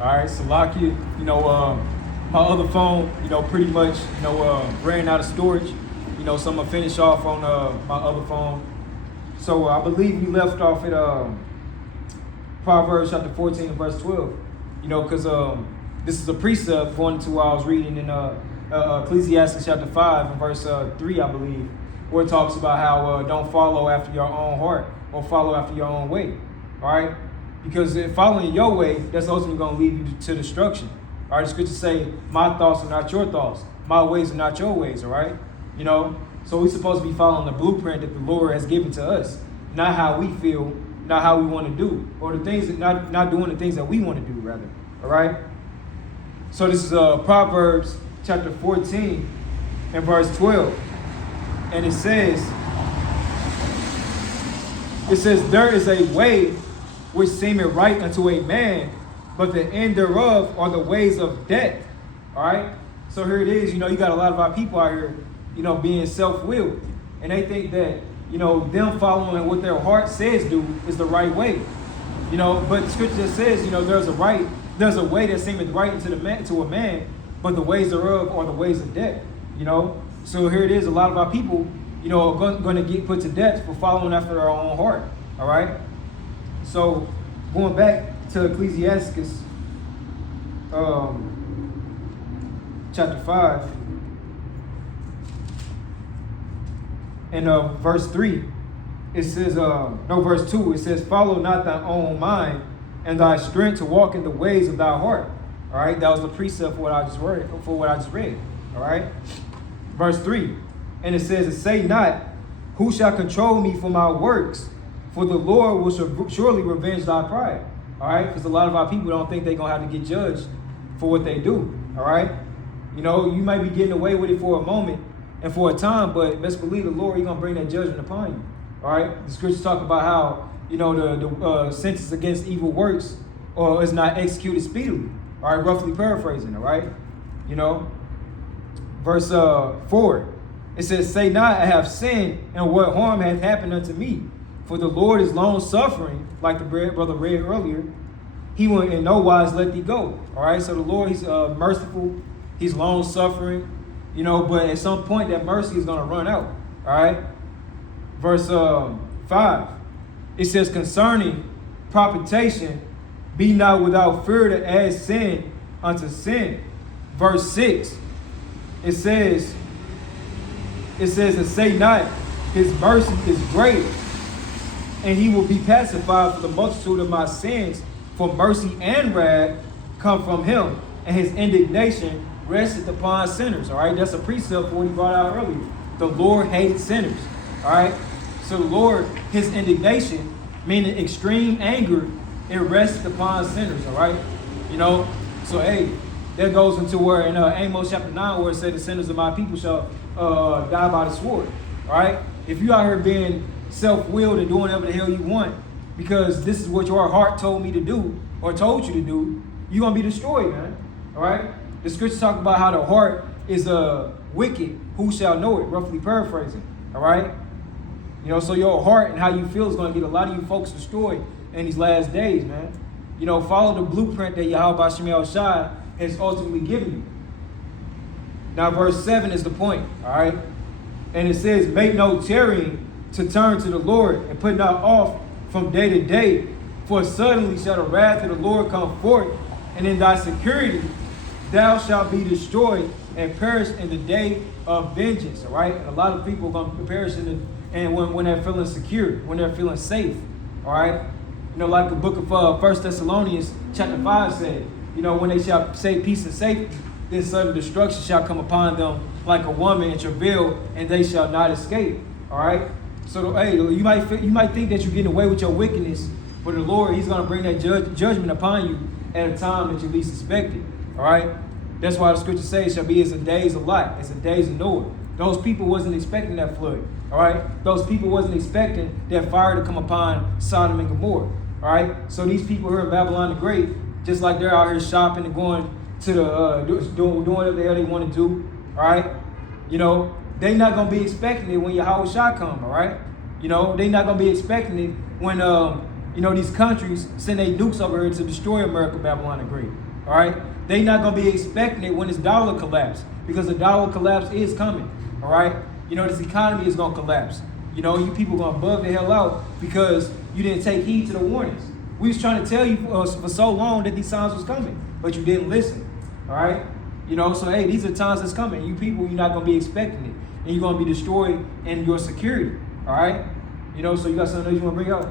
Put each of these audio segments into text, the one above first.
All right, Salakia, my other phone, pretty much, ran out of storage, so I'm gonna finish off on my other phone. So I believe we left off at Proverbs chapter 14 and verse 12, because this is a precept going to what I was reading in Ecclesiastes chapter 5 and verse 3, I believe, where it talks about how don't follow after your own heart or follow after your own way, all right? Because if following your way, that's ultimately going to lead you to destruction. All right, the scriptures say, my thoughts are not your thoughts. My ways are not your ways, all right? So we're supposed to be following the blueprint that the Lord has given to us, not how we feel, not how we want to do, or the things that not doing the things that we want to do, rather, all right? So this is Proverbs chapter 14 and verse 12. And it says, there is a way which seemeth right unto a man, but the end thereof are the ways of death. All right? So here it is, you got a lot of our people out here, being self-willed. And they think that, them following what their heart says do is the right way. But the scripture just says, there's a way that seemeth right to a man, but the ways thereof are the ways of death. So here it is, a lot of our people, are going to get put to death for following after their own heart. All right? So, going back to Ecclesiastes chapter 5 and verse 3, it says, verse 2, it says, follow not thy own mind and thy strength to walk in the ways of thy heart. All right, that was the precept for what I just read. All right, verse 3, and it says, say not, who shall control me for my works? For the Lord will surely revenge thy pride. All right? Because a lot of our people don't think they're going to have to get judged for what they do. All right? You might be getting away with it for a moment and for a time, but best believe the Lord, He's going to bring that judgment upon you. All right? The scriptures talk about how, the sentence against evil works is not executed speedily. All right? Roughly paraphrasing. All right? Verse 4. It says, say not, I have sinned, and what harm hath happened unto me? For the Lord is long-suffering, like the brother read earlier. He will in no wise let thee go. All right, so the Lord, He's merciful. He's long-suffering, but at some point that mercy is going to run out. All right. Verse 5, it says, concerning propitiation, be not without fear to add sin unto sin. Verse 6, it says, and say not, His mercy is great, and He will be pacified for the multitude of my sins, for mercy and wrath come from Him, and His indignation resteth upon sinners. All right, that's a precept for what he brought out earlier. The Lord hated sinners. All right, so the Lord, His indignation, meaning extreme anger, it rests upon sinners. All right, so hey, that goes into where in Amos chapter 9, where it said the sinners of my people shall die by the sword. All right, if you out here being self-willed and doing whatever the hell you want because this is what your heart told me to do or told you to do, you're going to be destroyed, man. All right? The scriptures talk about how the heart is wicked. Who shall know it? Roughly paraphrasing. All right? So your heart and how you feel is going to get a lot of you folks destroyed in these last days, man. Follow the blueprint that Yahweh Shemel Shai has ultimately given you. Now, verse 7 is the point. All right? And it says, make no tarrying to turn to the Lord, and put not off from day to day, for suddenly shall the wrath of the Lord come forth, and in thy security thou shalt be destroyed and perish in the day of vengeance. All right, and a lot of people are going to perish when they're feeling secure, when they're feeling safe. All right, like the book of 1 Thessalonians chapter 5 said, when they shall say peace and safety, then sudden destruction shall come upon them like a woman in travail, and they shall not escape. All right. So, hey, you might think that you're getting away with your wickedness, but the Lord, He's going to bring that judgment upon you at a time that you least expect it. All right? That's why the scripture says it shall be as the days of Lot, as the days of Noah. Those people wasn't expecting that flood. All right? Those people wasn't expecting that fire to come upon Sodom and Gomorrah. All right? So these people here in Babylon the Great, just like they're out here shopping and going to doing whatever the hell they want to do. All right? They're not going to be expecting it when Yahweh Shai come, all right? They're not going to be expecting it when these countries send their nukes over here to destroy America, Babylon the Great. All right? They not going to be expecting it when this dollar collapse, because the dollar collapse is coming. All right? This economy is going to collapse. You people going to bug the hell out because you didn't take heed to the warnings. We was trying to tell you for so long that these signs was coming, but you didn't listen. All right? So hey, these are times that's coming. You people, you're not going to be expecting it. And you're going to be destroyed in your security. All right? So you got something else you want to bring up? I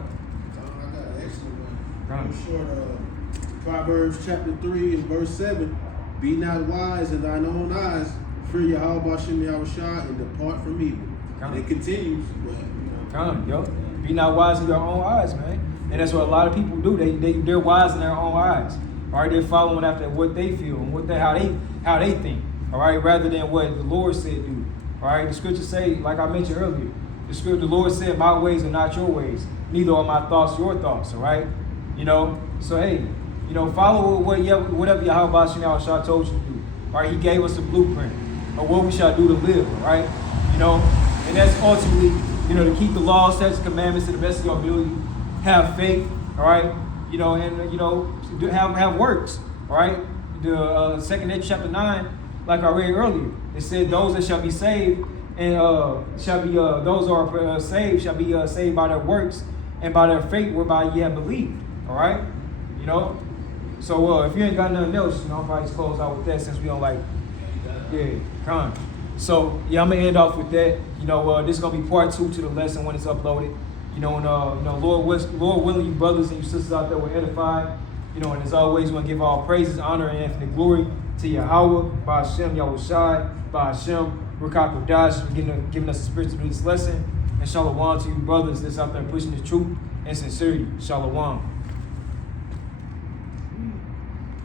got an excellent one. Right. Short, Proverbs chapter 3 and verse 7. Be not wise in thine own eyes. Fear Yahweh Bashem Yahushua and depart from evil. And it continues. But, Be not wise in your own eyes, man. And that's what a lot of people do. They're wise in their own eyes. All right, they're following after what they feel and how they think. All right, rather than what the Lord said do. All right, the scriptures say, like I mentioned earlier, the Lord said, my ways are not your ways, neither are my thoughts your thoughts. All right, so hey, follow whatever Yahweh Bashem Yahushua told you to do. All right, He gave us a blueprint of what we shall do to live. All right, and that's ultimately, to keep the laws, statutes, commandments to the best of your ability, have faith. All right, and have works. All right, the 2 Corinthians chapter 9, like I read earlier, it said those that shall be saved and those who are saved shall be saved by their works and by their faith whereby ye have believed. All right, so if you ain't got nothing else, I'll probably just close out with that since we don't like, come on. So I'm gonna end off with that. This is gonna be part 2 to the lesson when it's uploaded. Lord willing, you brothers and you sisters out there were edified. And as always, we want to give all praises, honor, and infinite glory to Yahweh, by Hashem, Yahushai, by Hashem, Ruach HaKodesh, for giving us the spirit to do this lesson. And shalom to you brothers that's out there pushing the truth and sincerity. Shalom.